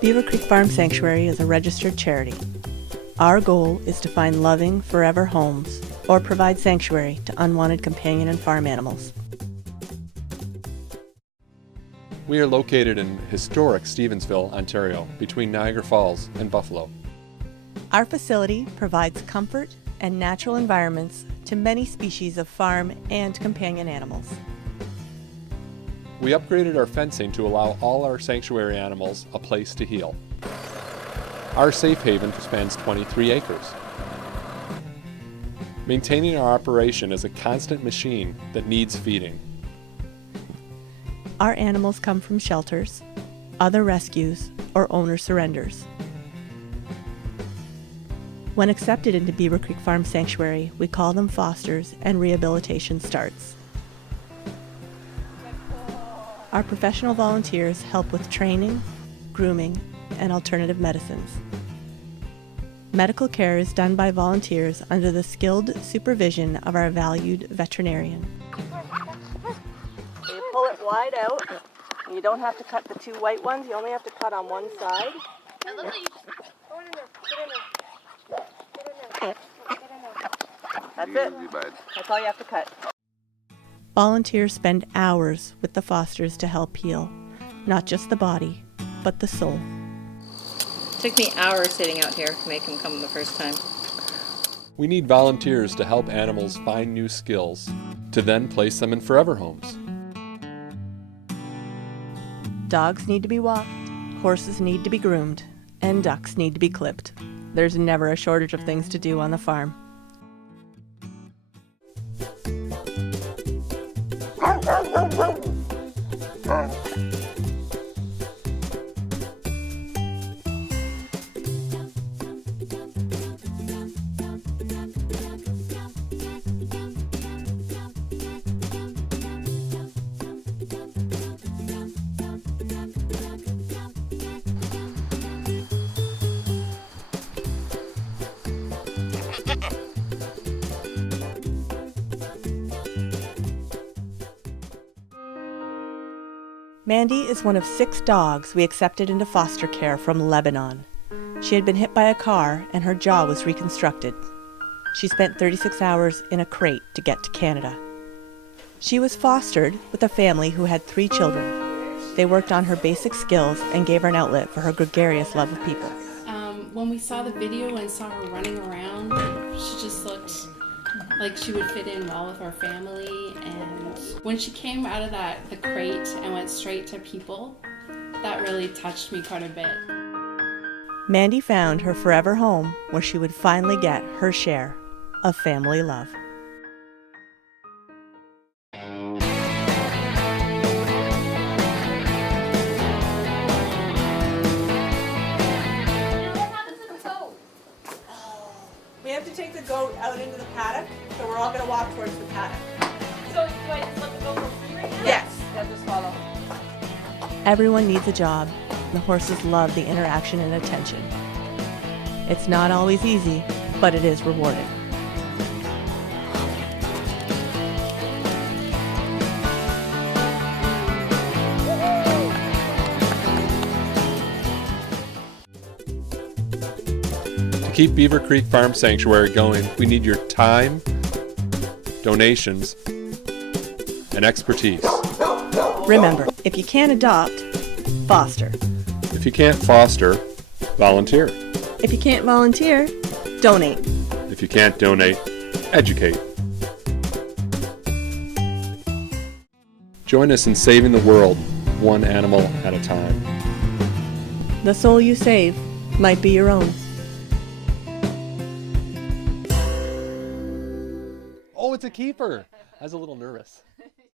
Beaver Creek Farm Sanctuary is a registered charity. Our goal is to find loving, forever homes or provide sanctuary to unwanted companion and farm animals. We are located in historic Stevensville, Ontario, between Niagara Falls and Buffalo. Our facility provides comfort and natural environments to many species of farm and companion animals. We upgraded our fencing to allow all our sanctuary animals a place to heal. Our safe haven spans 23 acres. Maintaining our operation is a constant machine that needs feeding. Our animals come from shelters, other rescues, or owner surrenders. When accepted into Beaver Creek Farm Sanctuary, we call them fosters and rehabilitation starts. Our professional volunteers help with training, grooming, and alternative medicines. Medical care is done by volunteers under the skilled supervision of our valued veterinarian. You pull it wide out. You don't have to cut the two white ones, you only have to cut on one side. I love that you just... Go in there. Get in there. Get in there. Get in there. That's it. That's all you have to cut. Volunteers spend hours with the fosters to help heal, not just the body, but the soul. It took me hours sitting out here to make him come the first time. We need volunteers to help animals find new skills, to then place them in forever homes. Dogs need to be walked, horses need to be groomed, and ducks need to be clipped. There's never a shortage of things to do on the farm. Mandy is one of 6 dogs we accepted into foster care from Lebanon. She had been hit by a car and her jaw was reconstructed. She spent 36 hours in a crate to get to Canada. She was fostered with a family who had 3 children. They worked on her basic skills and gave her an outlet for her gregarious love of people. When we saw the video and saw her running around, she just looked like she would fit in well with our family, and when she came out of the crate and went straight to people, that really touched me quite a bit. Mandy found her forever home where she would finally get her share of family love. We have to take the goat out into the paddock, so we're all going to walk towards the paddock. So, do I just let the goat go free right now? Yes. Yeah, just follow. Everyone needs a job. The horses love the interaction and attention. It's not always easy, but it is rewarding. To keep Beaver Creek Farm Sanctuary going, we need your time, donations, and expertise. Remember, if you can't adopt, foster. If you can't foster, volunteer. If you can't volunteer, donate. If you can't donate, educate. Join us in saving the world, one animal at a time. The soul you save might be your own. Oh, it's a keeper. I was a little nervous.